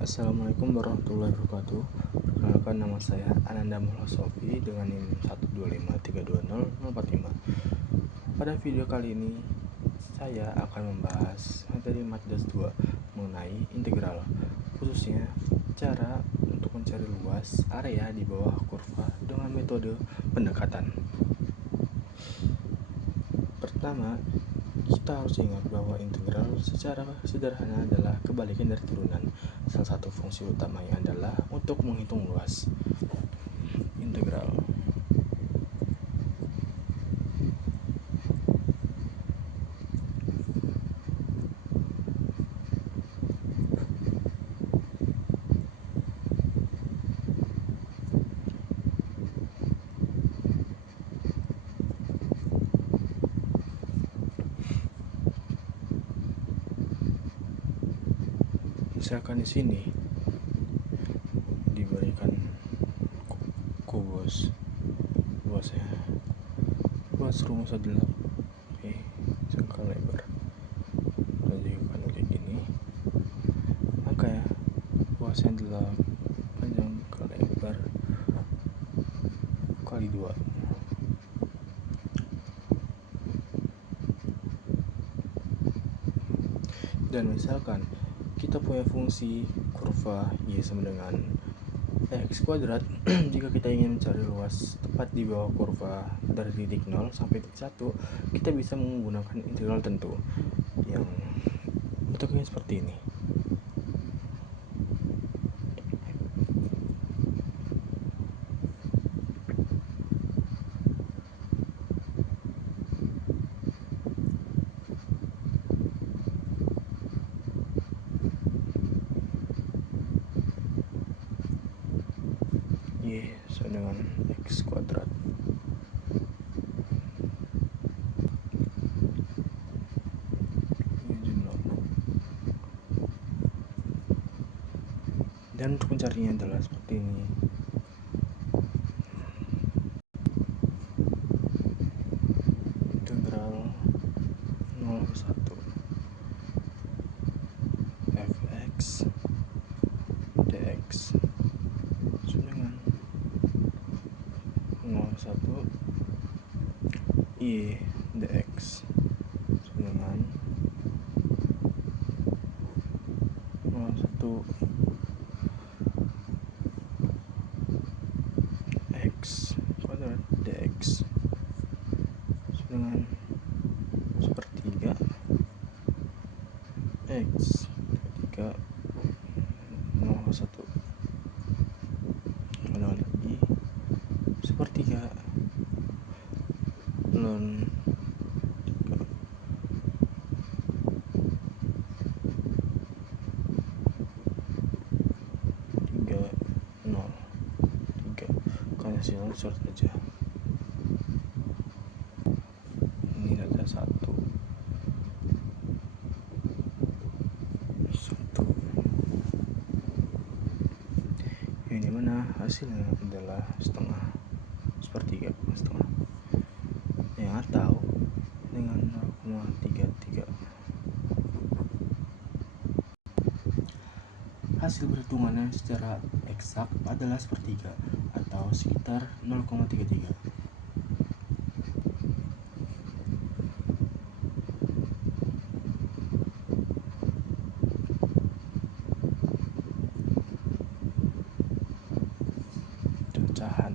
Assalamualaikum warahmatullahi wabarakatuh. Perkenalkan, nama saya Ananda Mulhasofi dengan NIM 125320045. Pada video kali ini saya akan membahas materi Matdas 2 mengenai integral, khususnya cara untuk mencari luas area di bawah kurva dengan metode pendekatan. Pertama, kita harus ingat bahwa integral secara sederhana adalah kebalikan dari turunan. Salah satu fungsi utamanya adalah untuk menghitung luas. Integral misalkan di sini diberikan kubus luasnya, luas rumus adalah P jangka lebar dan juga kayak gini, maka ya luasnya adalah panjang ke lebar kali 2. Dan misalkan kita punya fungsi kurva y sama dengan x kuadrat. Jika kita ingin mencari luas tepat di bawah kurva dari titik 0 sampai titik 1, kita bisa menggunakan integral tentu yang bentuknya seperti ini. Y sama dengan x kuadrat menuju 0. Dan untuk mencarinya adalah seperti ini. Integral 01 fx dx sama dengan 01 y dx sama dengan 01 x kuadrat dx dengan sepertiga x ketika 01 dengan lagi sepertiga ln 3 0 3 kan hasilnya short aja. Ini ada 1 ini mana hasilnya adalah setengah, sepertiga setengah, yang atau dengan 0,33. Hasil perhitungannya secara eksak adalah sepertiga atau sekitar 0,33. Cacahan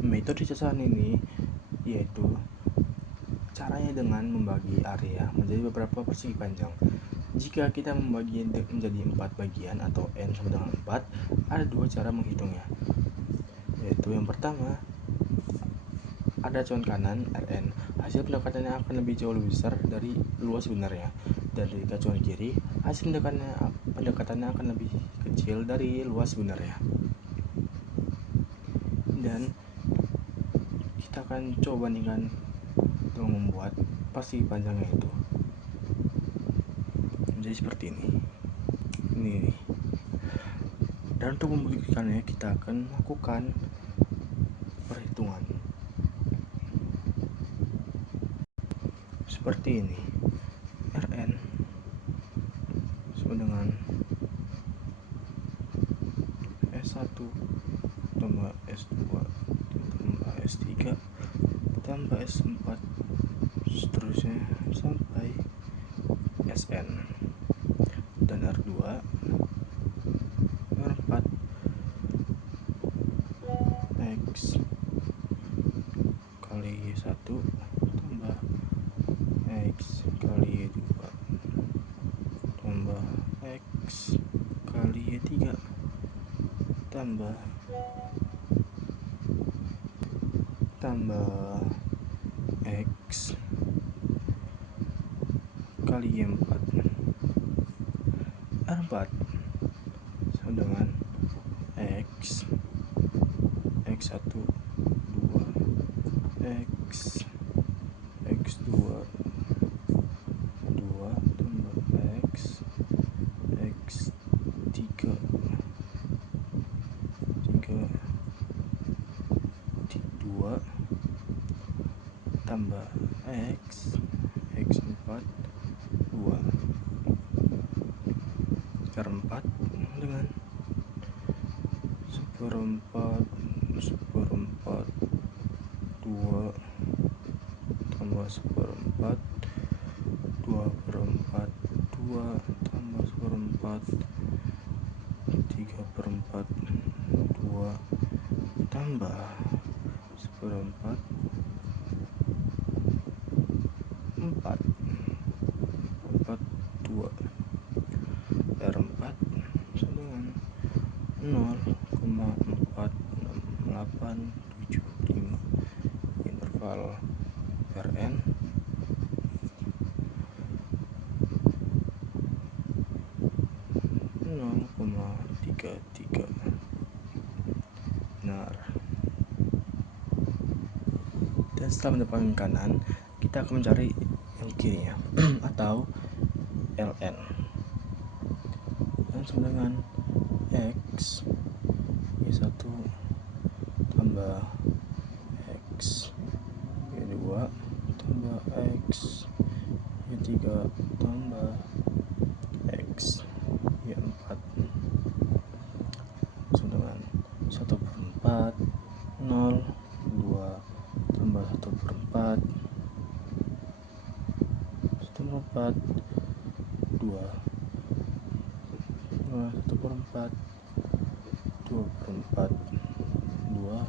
metode cacahan ini yaitu caranya dengan membagi area menjadi beberapa persegi panjang. Jika kita membagi menjadi 4 bagian atau n sama dengan 4, ada 2 cara menghitungnya, yaitu yang pertama ada acuan kanan Rn, hasil pendekatannya akan jauh lebih besar dari luas sebenarnya, dan dari acuan kiri hasil pendekatannya akan lebih kecil dari luas sebenarnya. Dan kita akan coba bandingkan dengan membuat persegi panjangnya itu menjadi seperti ini. Dan untuk membuktikannya kita akan melakukan perhitungan. seperti ini. Rn sama dengan S1 tambah S2 tambah S3 tambah S4 seterusnya sampai Sn, dan R2 R4 X kali Y1 tambah X kali Y2 tambah X kali Y3 tambah X kali Y4 R4 sama dengan X X1 2 X X2 2 tambah X X3 2 tambah X X4 2 R4 dengan seperempat 2 tambah seperempat 2/4 2 tambah seperempat 3/4 2 tambah seperempat 4 2 R4 sama dengan 0,46875 interval Rn 0,33. Benar. Dan setelah mendapatkan kanan, kita akan mencari yang kirinya atau Ln, dan sama dengan X Y1 tambah X Y2 tambah X Y3 tambah X Y4 sama dengan 1/4 0 2 tambah 1/4 1/4 2 1/4 2/4 2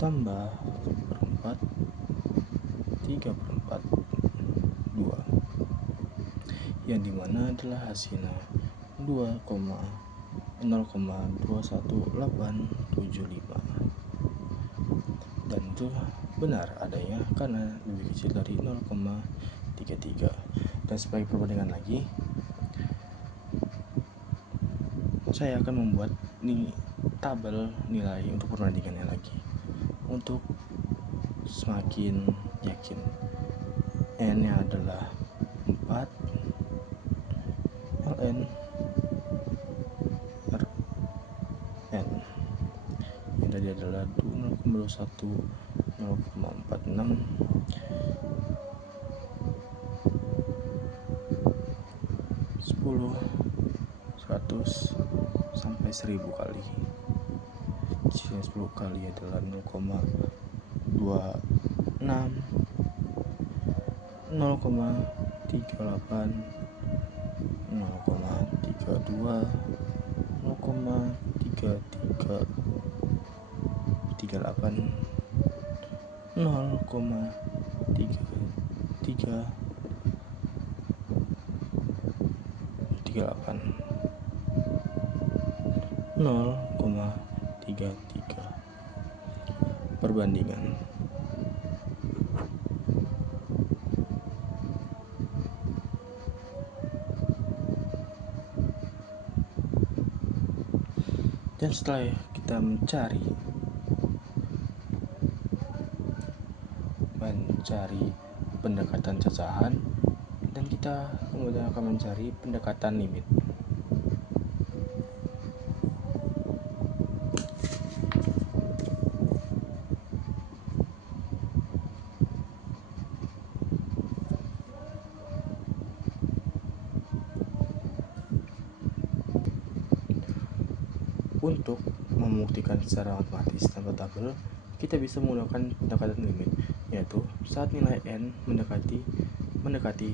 tambah 1/4 3/4 2, yang dimana adalah hasilnya 0,21875, dan itu benar adanya karena lebih kecil dari 0,33. Dan sebagai perbandingan lagi, saya akan membuat tabel nilai untuk perbandingannya lagi untuk semakin yakin. N nya adalah 4, Ln Rn yang tadi adalah 0,21 0,46 10 100 sampai 1000 kali. Jika 10 kali adalah 0,26 0,38 0,32 0,3338 0,3338 0,33 perbandingan. Dan setelah kita mencari pendekatan cacahan, dan kita kemudian akan mencari pendekatan limit. Untuk membuktikan secara otomatis tanpa tabel, kita bisa menggunakan pendekatan limit, yaitu saat nilai n mendekati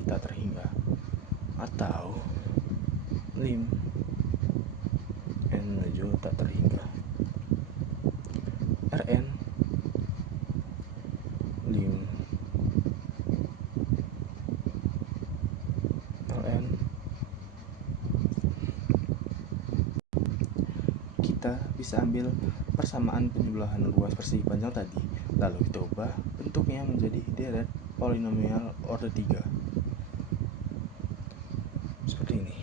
tak terhingga, atau lim n menuju tak terhingga. Rn lim ln. Kita bisa ambil persamaan penjumlahan ruas persegi panjang tadi, lalu kita ubah bentuknya menjadi deret polinomial order 3 seperti ini.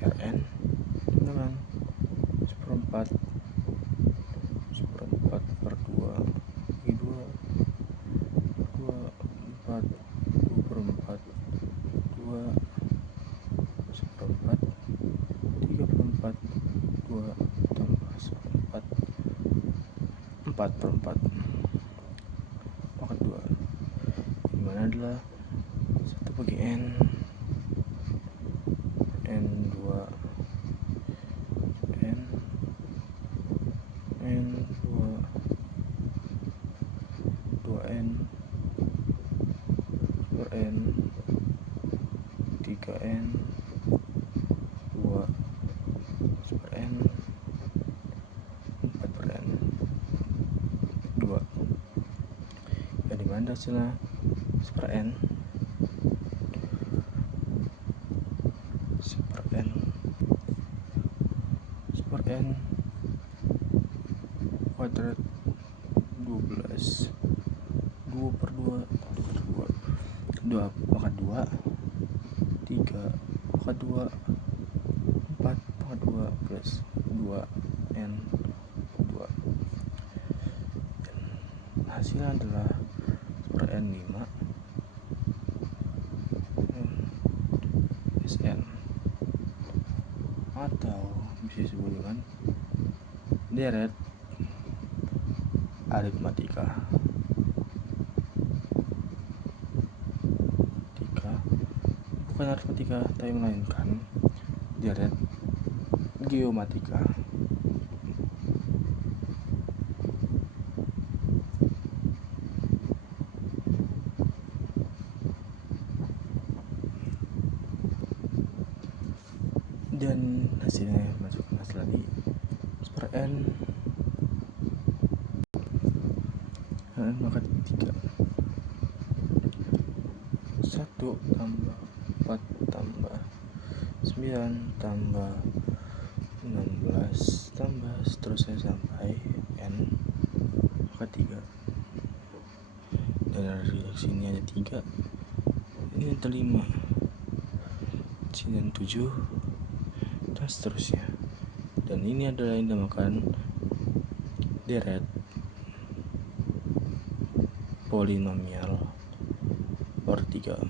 Rn dengan seperempat per 2 bagi 2 4 24 2 seperempat 34 2 tambah seperempat 4 per 4 pangkat 2, dimana adalah 1 bagi n 2 n 2n per n 3n 2 per n 4 per n 2, yang dimana hasilnya per n kuadrat 12 2 per 2 2 pangkat 2 3 pangkat 2 4 pangkat 2 plus 2n 2. Hasilnya adalah per n 5 Sn, atau bisa disebut dengan deret aritmatika. Bukan aritmatika, tapi melainkan deret geomatika. Dan hasilnya masukkan hasil tadi per n maka 3 1 tambah 4 tambah 9 tambah 16 tambah seterusnya sampai n maka 3. Dan dari sini ada 3, ini ada 5, sini ada 7, dan seterusnya. Dan ini adalah yang dinamakan deret polinomial order 3.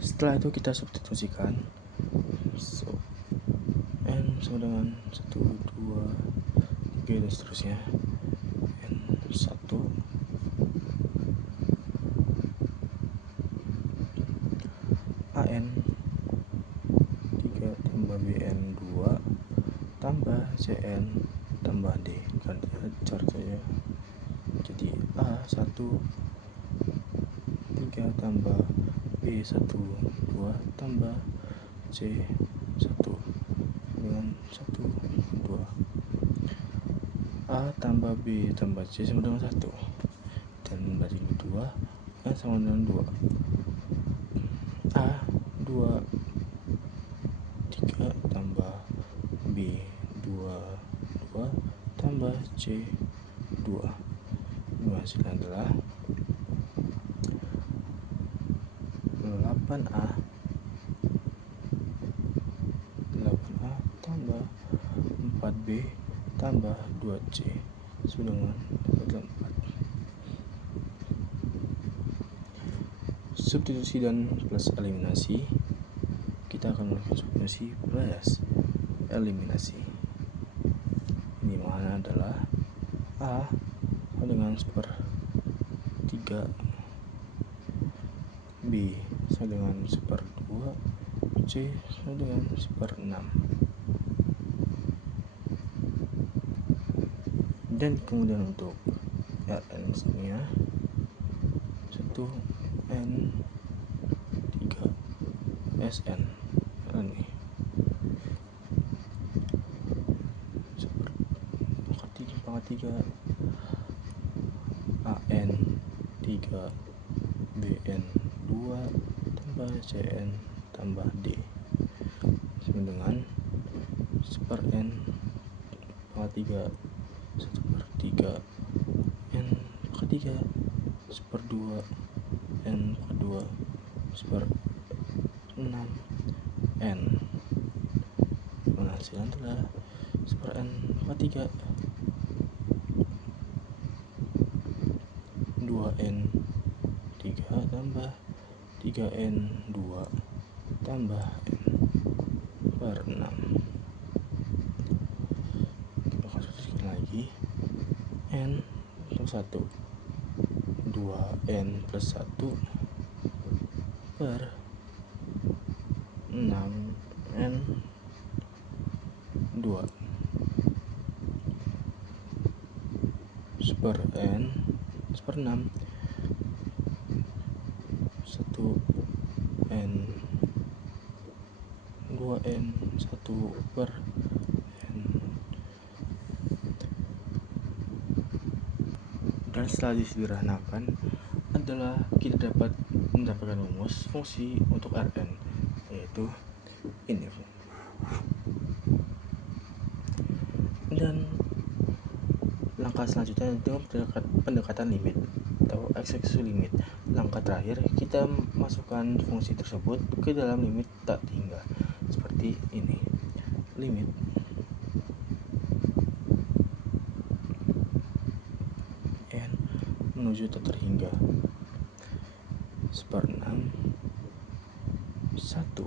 Setelah itu kita substitusikan, n sama dengan 1, 2, 3 dan seterusnya. N 1 an 3 tambah bn 2 tambah cn tambah d, kan caranya jadi a1 3 tambah b1 2 tambah c1 dengan 1 2, a tambah b tambah c sama dengan 1, dan bagi 2 yang sama dengan 2, a 2 3 tambah b 2 2 tambah c 2. Hasilnya adalah 8a tambah 4b tambah 2c sama dengan 4. Substitusi dan plus eliminasi, kita akan melakukan substitusi plus eliminasi. Ini mana adalah a dengan 1/3 B sama dengan 1/2, C sama dengan 1/6. Dan kemudian untuk Rn nya 1N3 Sn ini pangkat 3 AN3BN2 tambah CN tambah D sama dengan 1/N pangkat 3 1/3 N pangkat 3 1/2 N pangkat 2 1/6 N. Hasilnya adalah 1/N pangkat 3 2N3 tambah 3N2 tambah N/6. Kita kasih lagi N untuk 1 2N plus 1 per 6N2 1/N 1/6 1N 2N 1/N. Dan setelah disederhanakan adalah kita dapat mendapatkan rumus fungsi untuk Rn, yaitu ini. Dan langkah selanjutnya itu pendekatan limit atau eksekusi limit. Langkah terakhir kita masukkan fungsi tersebut ke dalam limit tak terhingga seperti ini. Limit N menuju tak terhingga 1/6 1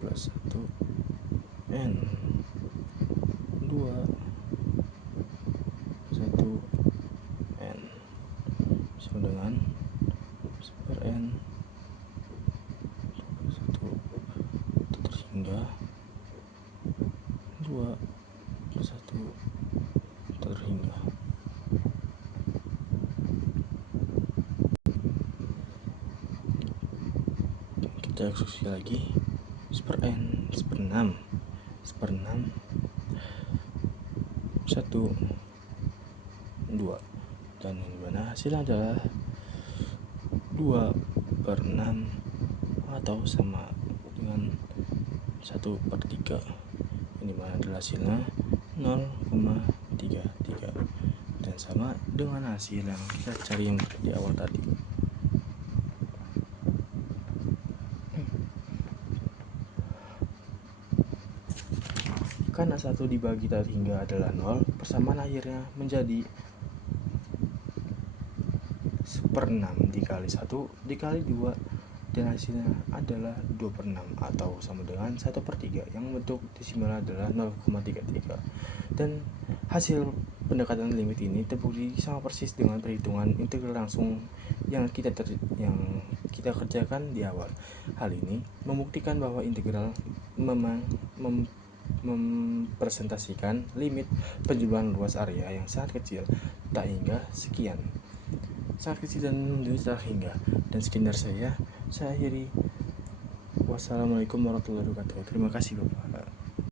plus 1 N 2 1 N sama dengan 1/N 1 terhingga 2 plus 1 terhingga. Kita eksekusi lagi 1/N 1/6 1/6 1 2 dan yang dimana hasilnya adalah 2/6 atau sama dengan 1/3, yang dimana adalah hasilnya 0,33 dan sama dengan hasil yang kita cari yang di awal tadi. Karena 1 dibagi tak terhingga adalah 0, persamaan akhirnya menjadi 1/6 dikali 1 dikali 2 dan hasilnya adalah 2/6 atau sama dengan 1/3 yang bentuk desimal adalah 0,33. Dan hasil pendekatan limit ini terbukti sama persis dengan perhitungan integral langsung yang kita kerjakan di awal. Hal ini membuktikan bahwa integral memang mempresentasikan limit penjumlahan luas area yang sangat kecil, tak hingga sekian, sangat kecil dan menuju tak hingga. Dan sekian dari saya akhiri. Wassalamualaikum warahmatullahi wabarakatuh. Terima kasih Bapak.